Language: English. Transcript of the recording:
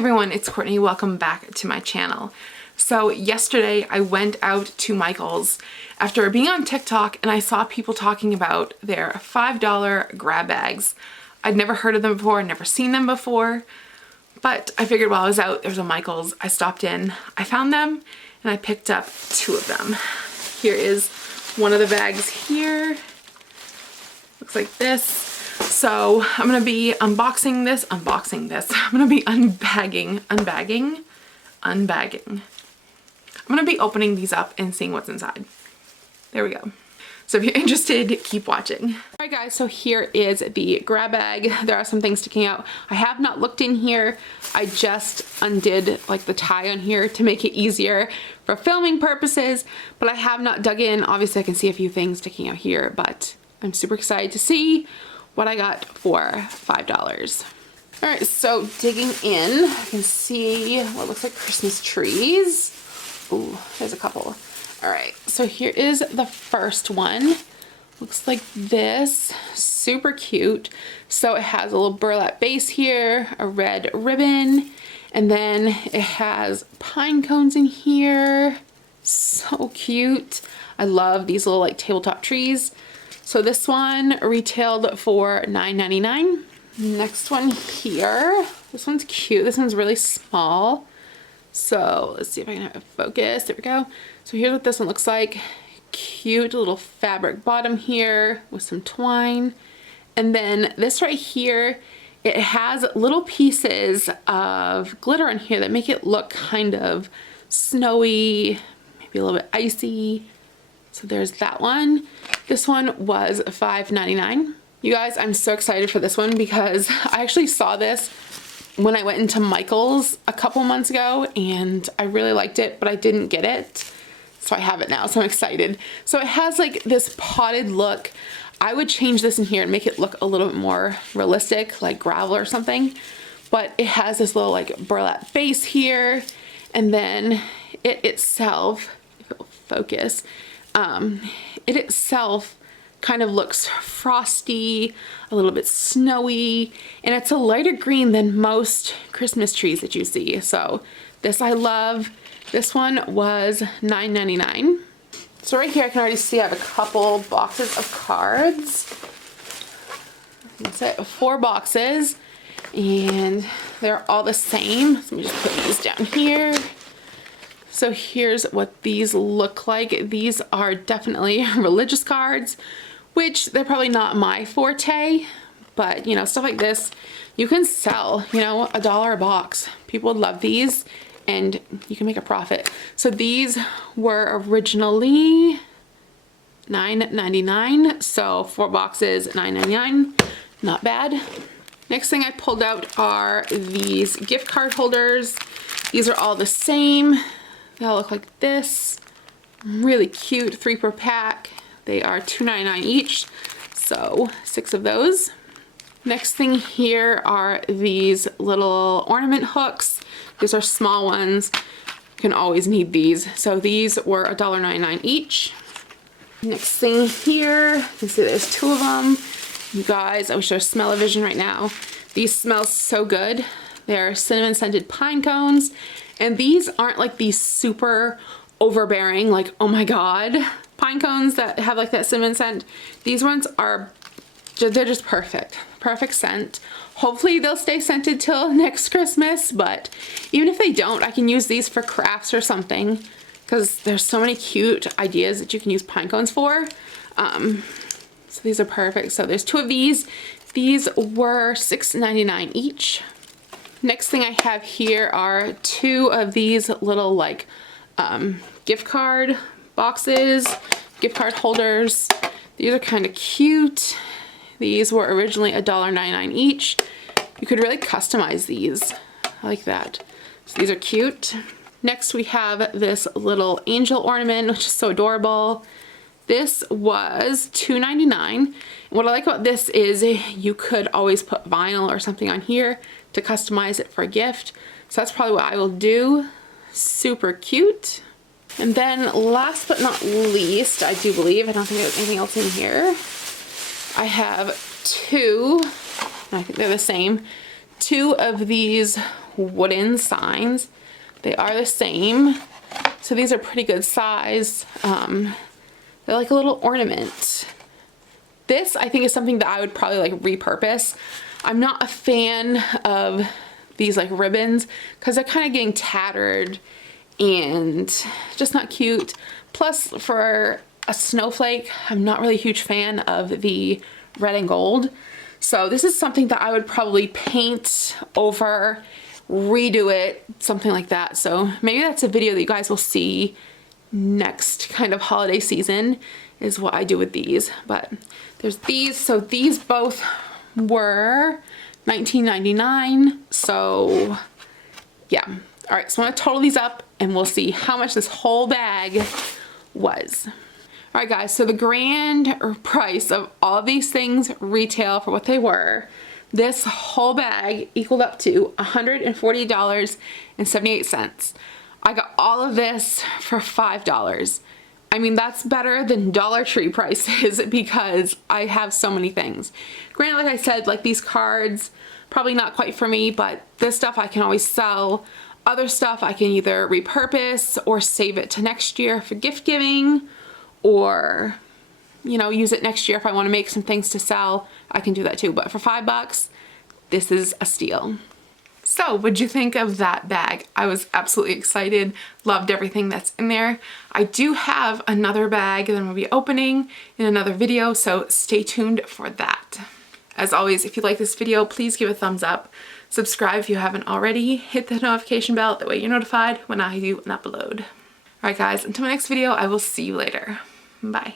everyone, it's Courtney. Welcome back to my channel. So yesterday I went out to Michael's after being on TikTok and I saw people talking about their $5 grab bags. I'd never heard of them before, never seen them before, but I figured while I was out, there was a Michael's. I stopped in, I found them, and I picked up 2 of them. Here is one of the bags here. Looks like this. So I'm gonna be unboxing this. I'm gonna be unbagging. I'm gonna be opening these up and seeing what's inside. There we go. So if you're interested, keep watching. Alright guys, so here is the grab bag. There are some things sticking out. I have not looked in here. I just undid like the tie on here to make it easier for filming purposes, but I have not dug in. Obviously I can see a few things sticking out here, but I'm super excited to see what I got for $5. Alright, so digging in, I can see what looks like Christmas trees. Ooh, there's a couple. Alright, so here is the first one. Looks like this. Super cute. So it has a little burlap base here, a red ribbon, and then it has pine cones in here. So cute. I love these little like tabletop trees. So this one retailed for $9.99. Next one here. This one's cute. This one's really small. So let's see if I can have it focus. There we go. So here's what this one looks like. Cute little fabric bottom here with some twine. And then this right here, it has little pieces of glitter in here that make it look kind of snowy, maybe a little bit icy. So there's that one. This one was $5.99. You guys, I'm so excited for this one because I actually saw this when I went into Michael's a couple months ago and I really liked it, but I didn't get it. So I have it now, so I'm excited. So it has like this potted look. I would change this in here and make it look a little bit more realistic, like gravel or something. But it has this little like burlap base here. And then it itself, if it'll focus, it itself kind of looks frosty, a little bit snowy, and it's a lighter green than most Christmas trees that you see. So this I love. This one was $9.99. So right here I can already see I have a couple boxes of cards. That's it, 4 boxes, and they're all the same. So let me just put these down here. So here's what these look like. These are definitely religious cards, which they're probably not my forte, but you know, stuff like this you can sell, you know, $1 a box. People would love these and you can make a profit. So these were originally $9.99, so 4 boxes, $9.99. Not bad. Next thing I pulled out are these gift card holders. These are all the same. They all look like this. Really cute, 3 per pack. They are $2.99 each, so 6 of those. Next thing here are these little ornament hooks. These are small ones. You can always need these. So these were $1.99 each. Next thing here, you can see there's 2 of them. You guys, I wish there was smell-o-vision right now. These smell so good. They're cinnamon scented pine cones. And these aren't like these super overbearing, like, oh my God, pine cones that have like that cinnamon scent. These ones are, they're just perfect. Perfect scent. Hopefully they'll stay scented till next Christmas, but even if they don't, I can use these for crafts or something because there's so many cute ideas that you can use pine cones for. So these are perfect. So there's 2 of these. These were $6.99 each. Next thing I have here are 2 of these little like gift card boxes, gift card holders. These are kind of cute. These were originally $1.99 each. You could really customize these. I like that. So these are cute. Next we have this little angel ornament, which is so adorable. This was $2.99. What I like about this is you could always put vinyl or something on here to customize it for a gift. So that's probably what I will do. Super cute. And then last but not least, I do believe, I don't think there's anything else in here. I have 2, and I think they're the same, 2 of these wooden signs. They are the same. So these are pretty good size. They're like a little ornament. This I think is something that I would probably like repurpose. I'm not a fan of these like ribbons because they're kind of getting tattered and just not cute. Plus for a snowflake, I'm not really a huge fan of the red and gold. So this is something that I would probably paint over, redo it, something like that. So maybe that's a video that you guys will see next kind of holiday season, is what I do with these. But there's these. So these both were $19.99. So yeah. All right, so I'm gonna total these up and we'll see how much this whole bag was. All right guys, so the grand price of all of these things retail for what they were, this whole bag equaled up to $140.78. I got all of this for $5. I mean, that's better than Dollar Tree prices because I have so many things. Granted, like I said, like these cards, probably not quite for me, but this stuff I can always sell. Other stuff I can either repurpose or save it to next year for gift giving, or, you know, use it next year if I want to make some things to sell. I can do that too, but for $5, this is a steal. So what'd you think of that bag? I was absolutely excited, loved everything that's in there. I do have another bag that I'm gonna be opening in another video, so stay tuned for that. As always, if you like this video, please give a thumbs up. Subscribe if you haven't already. Hit the notification bell, that way you're notified when I do an upload. Alright guys, until my next video, I will see you later. Bye.